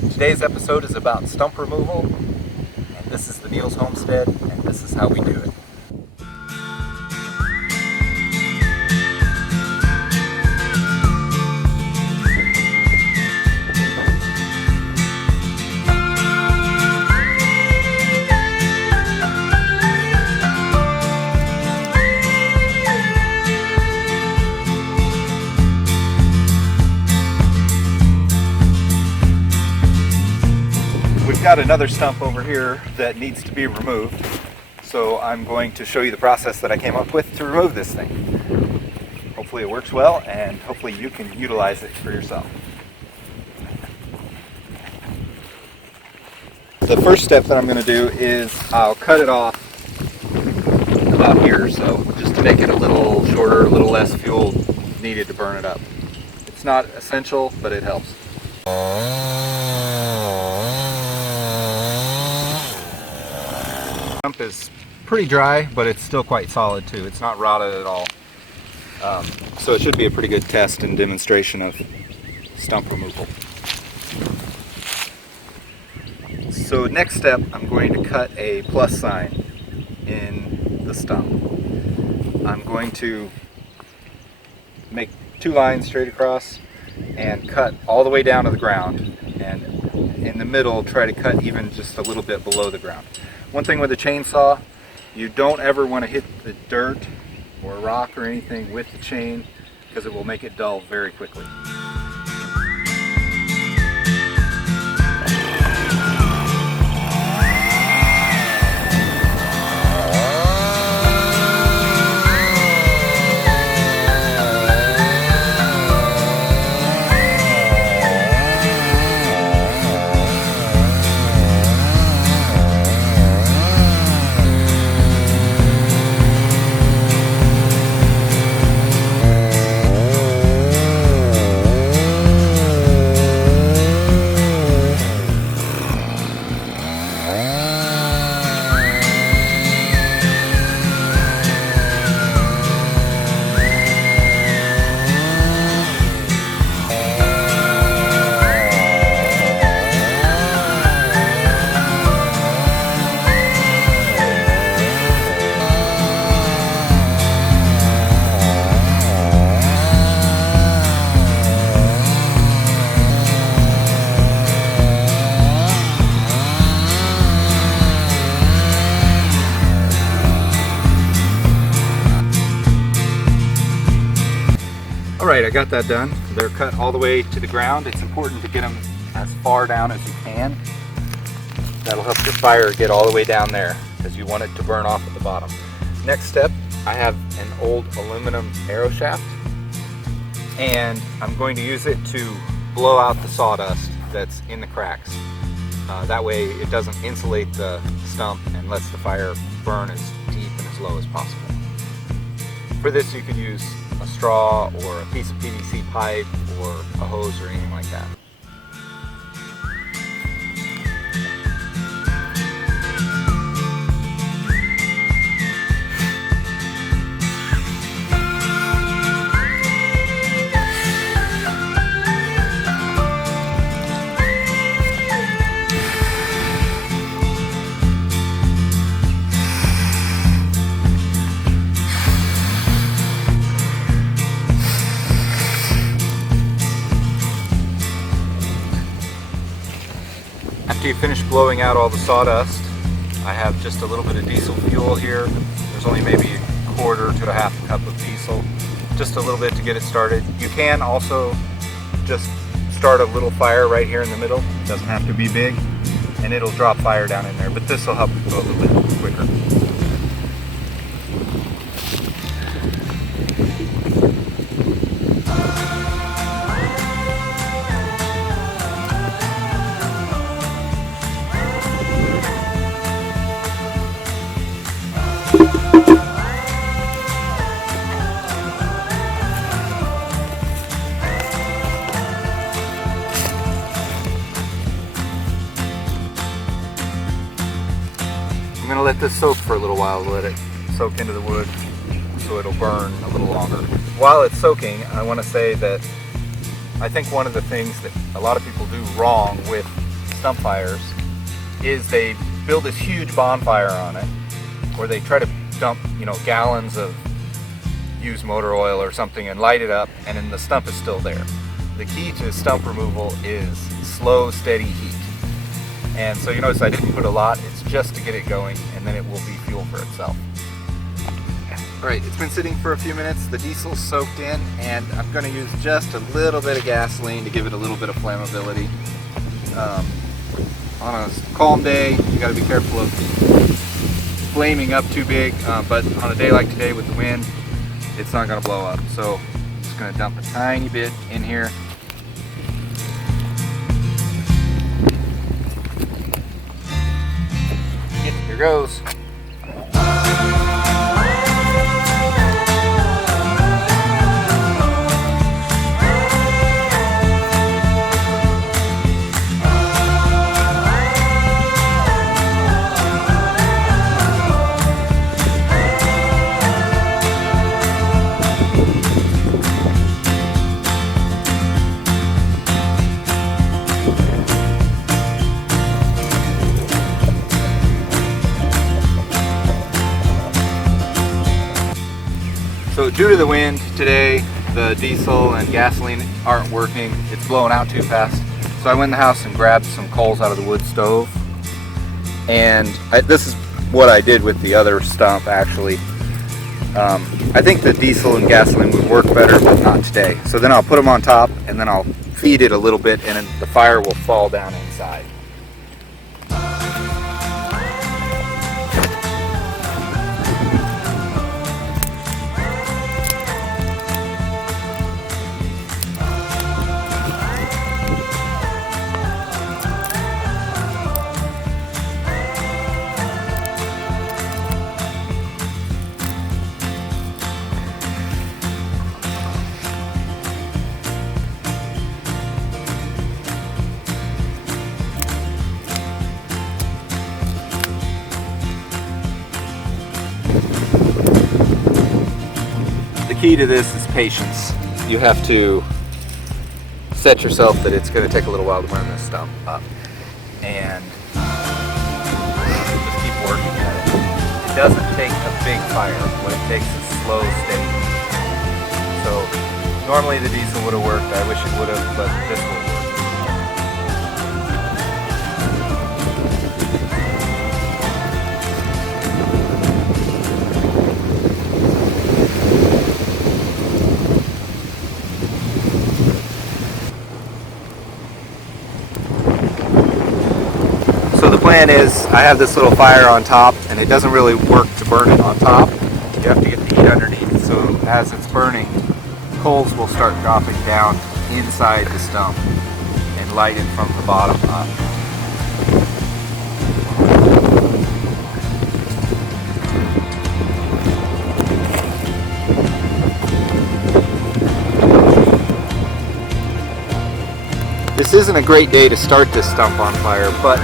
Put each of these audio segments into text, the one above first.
Today's episode is about stump removal, and this is the Neal's Homestead, and this is how we do it. We've got another stump over here that needs to be removed, so I'm going to show you the process that I came up with to remove this thing. Hopefully it works well, and hopefully you can utilize it for yourself. The first step that I'm going to do is I'll cut it off about here, so just to make it a little shorter, a little less fuel needed to burn it up. It's not essential, but it helps. Stump is pretty dry, but it's still quite solid too. It's not rotted at all. So it should be a pretty good test and demonstration of stump removal. So next step, I'm going to cut a plus sign in the stump. I'm going to make 2 lines straight across and cut all the way down to the ground, and in the middle try to cut even just a little bit below the ground. One thing with a chainsaw, you don't ever want to hit the dirt or rock or anything with the chain, because it will make it dull very quickly. Alright, I got that done. They're cut all the way to the ground. It's important to get them as far down as you can. That'll help your fire get all the way down there, because you want it to burn off at the bottom. Next step, I have an old aluminum arrow shaft, and I'm going to use it to blow out the sawdust that's in the cracks. That way it doesn't insulate the stump and lets the fire burn as deep and as low as possible. For this you could use a straw or a piece of PVC pipe or a hose or anything like that. After you finish blowing out all the sawdust, I have just a little bit of diesel fuel here. There's only maybe a quarter to a half cup of diesel, just a little bit to get it started. You can also just start a little fire right here in the middle. It doesn't have to be big, and it'll drop fire down in there, but this will help it go a little bit quicker. I'm going to let this soak for a little while, let it soak into the wood so it'll burn a little longer. While it's soaking, I want to say that I think one of the things that a lot of people do wrong with stump fires is they build this huge bonfire on it, or they try to dump, gallons of used motor oil or something and light it up, and then the stump is still there. The key to stump removal is slow, steady heat. And so you notice I didn't put a lot, it's just to get it going, and then it will be fuel for itself. Alright, it's been sitting for a few minutes, the diesel's soaked in, and I'm going to use just a little bit of gasoline to give it a little bit of flammability. On a calm day, you got to be careful of flaming up too big, but on a day like today with the wind, it's not going to blow up. So I'm just going to dump a tiny bit in here. Here goes. So due to the wind today, the diesel and gasoline aren't working. It's blowing out too fast. So I went in the house and grabbed some coals out of the wood stove. And this is what I did with the other stump actually. I think the diesel and gasoline would work better, but not today. So then I'll put them on top and then I'll feed it a little bit and then the fire will fall down inside. The key to this is patience. You have to set yourself that it's going to take a little while to burn this stump up, and just keep working at it. It doesn't take a big fire. What it takes is slow, steady heat. So normally the diesel would have worked. I wish it would have, but this will work. So the plan is, I have this little fire on top, and it doesn't really work to burn it on top. You have to get the heat underneath, so as it's burning, coals will start dropping down inside the stump and light it from the bottom up. This isn't a great day to start this stump on fire, but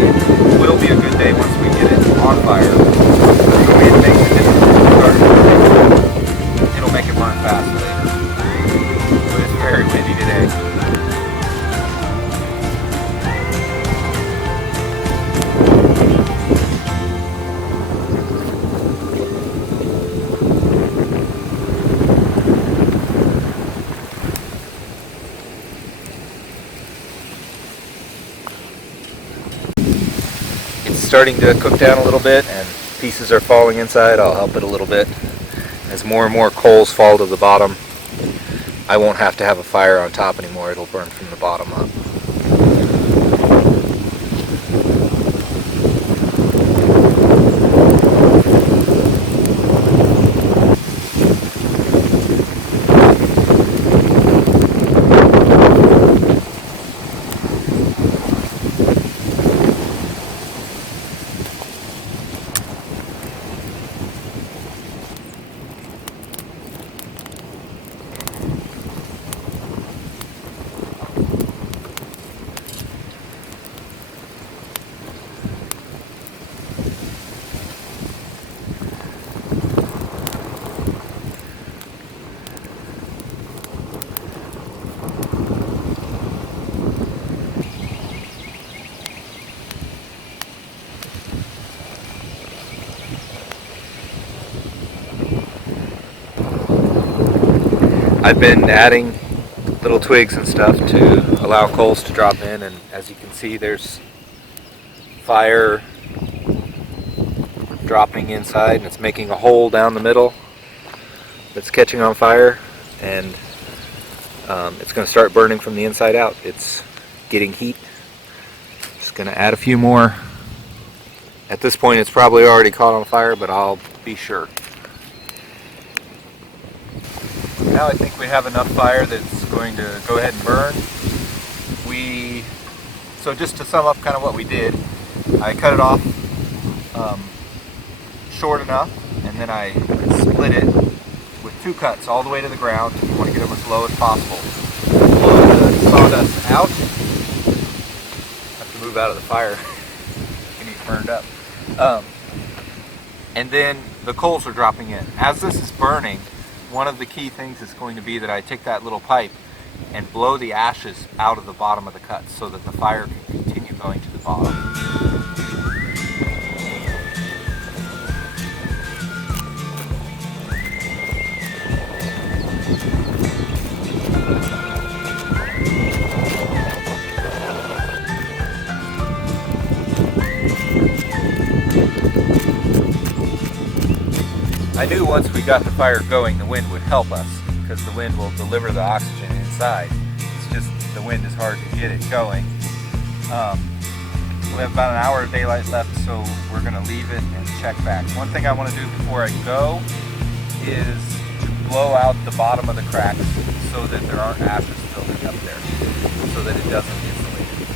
it will be a good day once we get it on fire. The wind makes it difficult to start. It'll make it burn fast later. But it's very windy today. Starting to cook down a little bit and pieces are falling inside. I'll help it a little bit. As more and more coals fall to the bottom, I won't have to have a fire on top anymore. It'll burn from the bottom up. I've been adding little twigs and stuff to allow coals to drop in, and as you can see, there's fire dropping inside, and it's making a hole down the middle that's catching on fire, and it's going to start burning from the inside out. It's getting heat. Just going to add a few more. At this point it's probably already caught on fire, but I'll be sure. Now I think we have enough fire that's going to go ahead and burn. So just to sum up kind of what we did, I cut it off short enough, and then I split it with 2 cuts all the way to the ground. You want to get them as low as possible. Blow the sawdust out. Have to move out of the fire. Getting it burned up. And then the coals are dropping in. As this is burning, one of the key things is going to be that I take that little pipe and blow the ashes out of the bottom of the cuts so that the fire can continue going to the bottom. I knew once we got the fire going, the wind would help us, because the wind will deliver the oxygen inside. It's just the wind is hard to get it going. We have about an hour of daylight left, so we're going to leave it and check back. One thing I want to do before I go is to blow out the bottom of the cracks so that there aren't ashes building up there, so that it doesn't insulate it.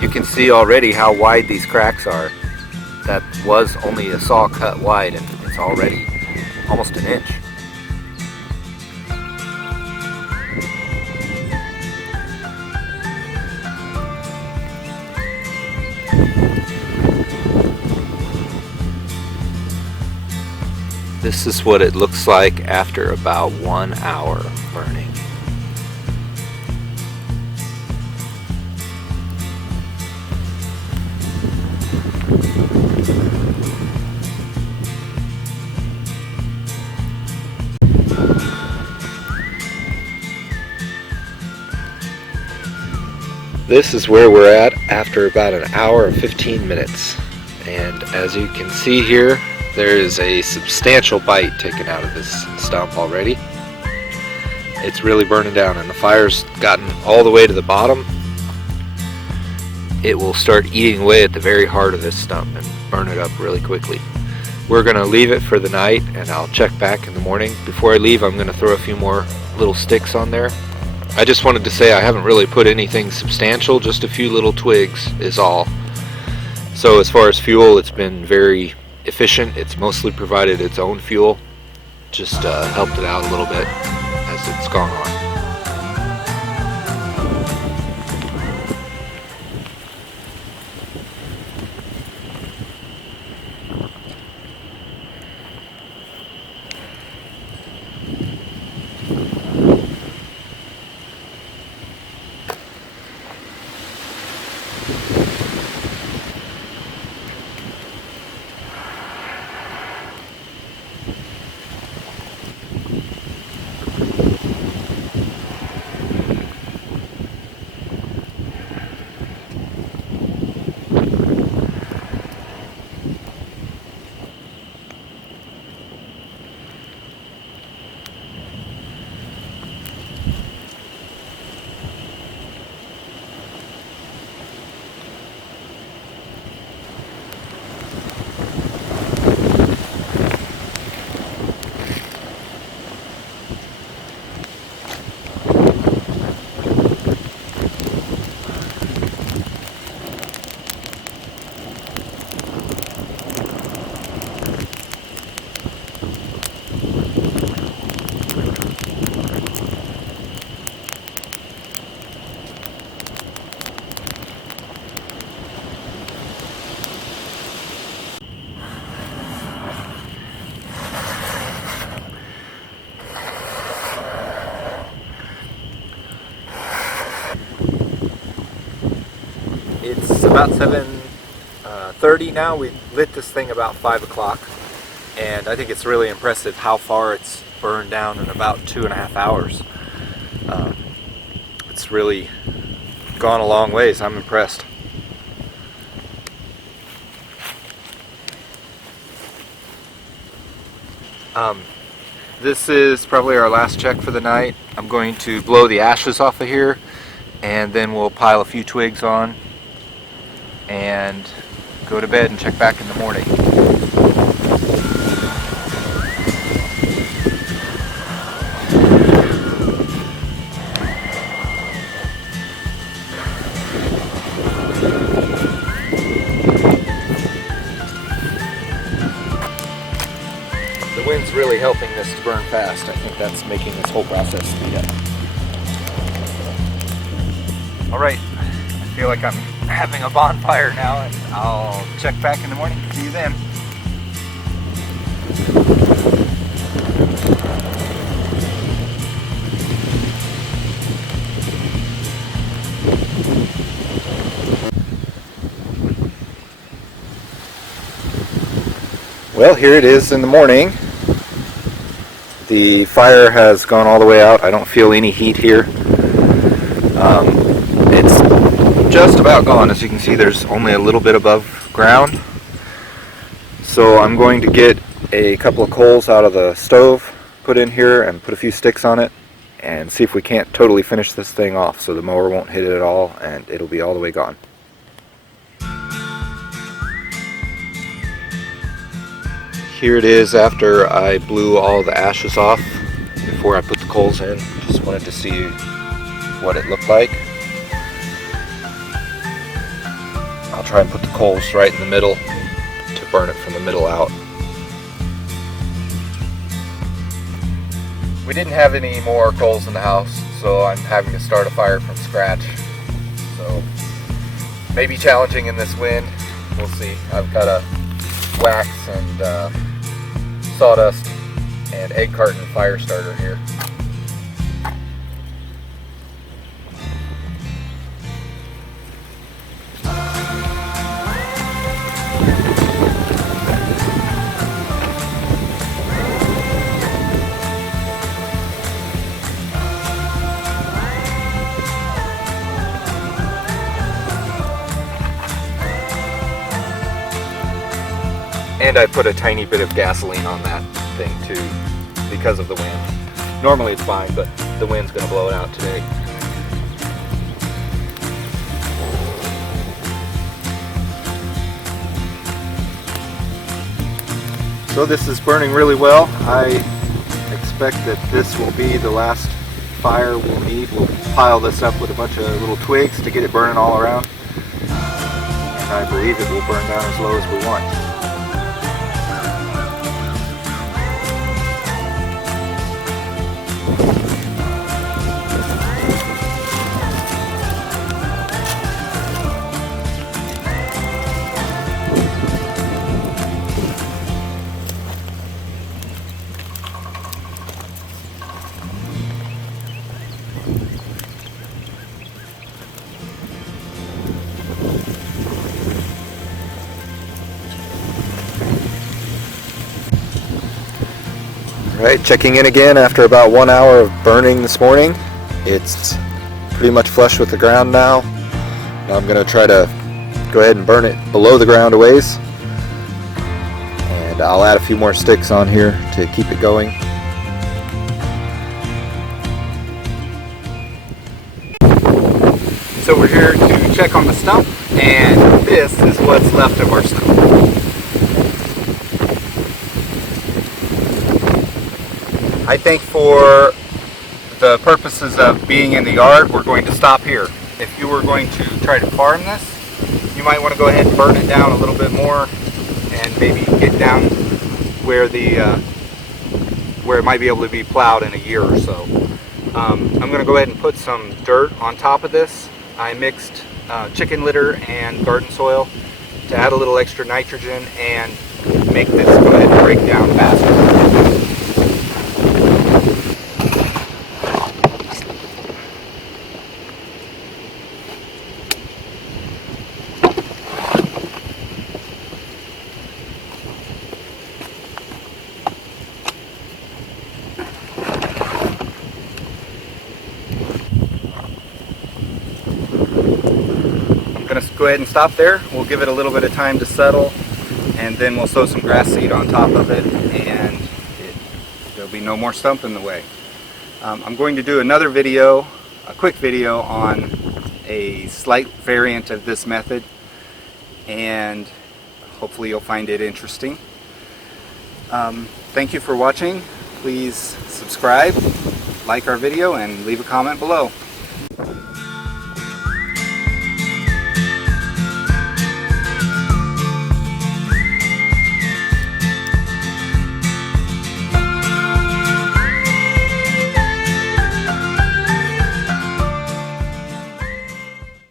You can see already how wide these cracks are. That was only a saw cut wide, and it's already almost an inch. This is what it looks like after about 1 hour burning. This is where we're at after about an hour and 15 minutes. And as you can see here, there is a substantial bite taken out of this stump already. It's really burning down, and the fire's gotten all the way to the bottom. It will start eating away at the very heart of this stump and burn it up really quickly. We're going to leave it for the night, and I'll check back in the morning. Before I leave, I'm going to throw a few more little sticks on there. I just wanted to say I haven't really put anything substantial, just a few little twigs is all. So as far as fuel, it's been very efficient. It's mostly provided its own fuel, just helped it out a little bit as it's gone on. It's about 7:30 now. We lit this thing about 5 o'clock, and I think it's really impressive how far it's burned down in about 2.5 hours. It's really gone a long ways. I'm impressed. This is probably our last check for the night. I'm going to blow the ashes off of here, and then we'll pile a few twigs on and go to bed and check back in the morning. The wind's really helping this to burn fast. I think that's making this whole process speed up. Alright, I feel like I'm having a bonfire now, and I'll check back in the morning. See you then. Well, here it is in the morning. The fire has gone all the way out. I don't feel any heat here. It's just about gone. As you can see, there's only a little bit above ground. So I'm going to get a couple of coals out of the stove, put in here, and put a few sticks on it, and see if we can't totally finish this thing off so the mower won't hit it at all and it'll be all the way gone. Here it is after I blew all the ashes off before I put the coals in. Just wanted to see what it looked like. I'll try and put the coals right in the middle to burn it from the middle out. We didn't have any more coals in the house, so I'm having to start a fire from scratch. So maybe challenging in this wind. We'll see. I've got a wax and sawdust and egg carton fire starter here. And I put a tiny bit of gasoline on that thing too, because of the wind. Normally it's fine, but the wind's going to blow it out today. So this is burning really well. I expect that this will be the last fire we'll need. We'll pile this up with a bunch of little twigs to get it burning all around. And I believe it will burn down as low as we want. Alright, checking in again after about 1 hour of burning this morning. It's pretty much flush with the ground now. Now I'm going to try to go ahead and burn it below the ground a ways. And I'll add a few more sticks on here to keep it going. So we're here to check on the stump, and this is what's left of our stump. I think for the purposes of being in the yard, we're going to stop here. If you were going to try to farm this, you might want to go ahead and burn it down a little bit more and maybe get down where where it might be able to be plowed in a year or so. I'm going to go ahead and put some dirt on top of this. I mixed chicken litter and garden soil to add a little extra nitrogen and make this go ahead and break down faster. just go ahead and stop there. We'll give it a little bit of time to settle, and then we'll sow some grass seed on top of it, and there'll be no more stump in the way. I'm going to do another video, a quick video on a slight variant of this method, and hopefully you'll find it interesting. Thank you for watching. Please subscribe, like our video, and leave a comment below.